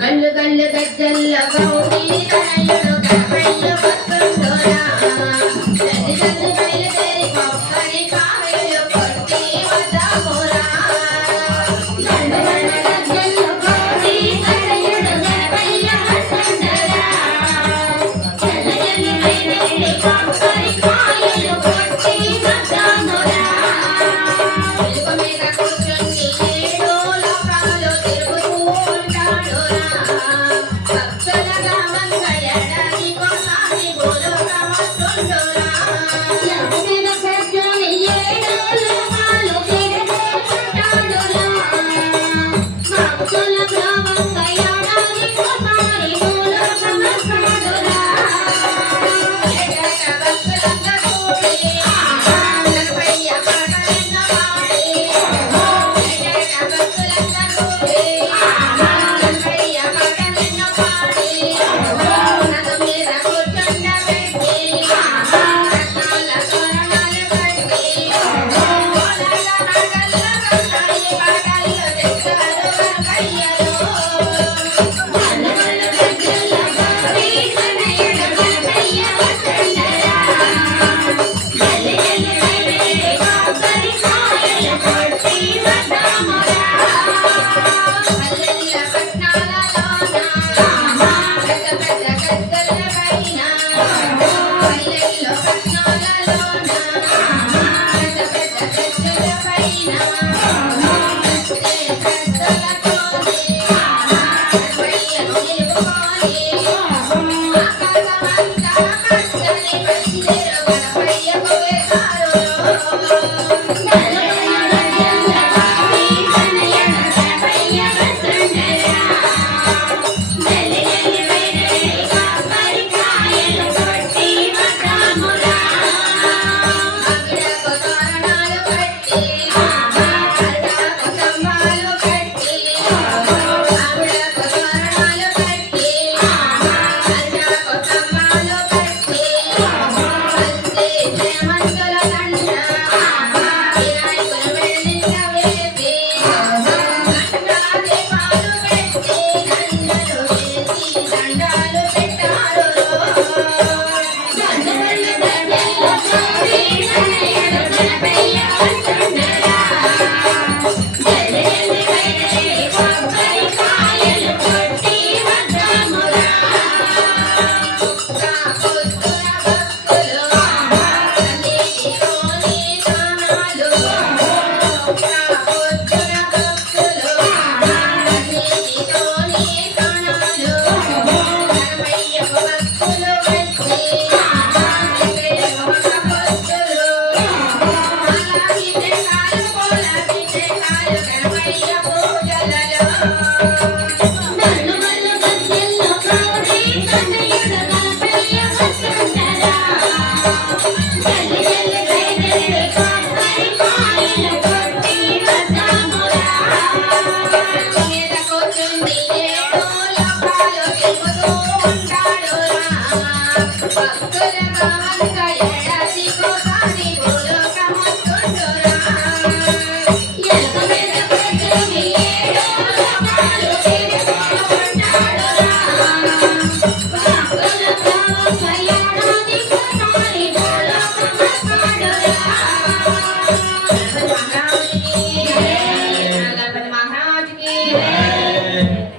గల్లు గల్లు గజ్జల్ల గౌరీ తనయుడు గణపయ్య వస్తుండోరా జల్లి జల్లి బయలుదేరి కొబ్బరి కాయలు కొట్టి వద్దామురా గల్లు గల్లు గజ్జల్ల గౌరీ తనయుడు గణపయ్య వస్తుండోరా జల్లి జల్లి బయలుదేరి కొబ్బరి కాయలు కొట్టి వద్దామురా ఎలుక మీద కూర్చొని ఏడు లోకాలు తిరుగుతూ ఉంటాడురా భక్తులగా వంకయడానికి కొసారి భూలోక వస్తుండురా ఎలుక మీద కూర్చొని ఏడు లోకాలు తిరుగుతూ ఉంటాడురా భక్తులగా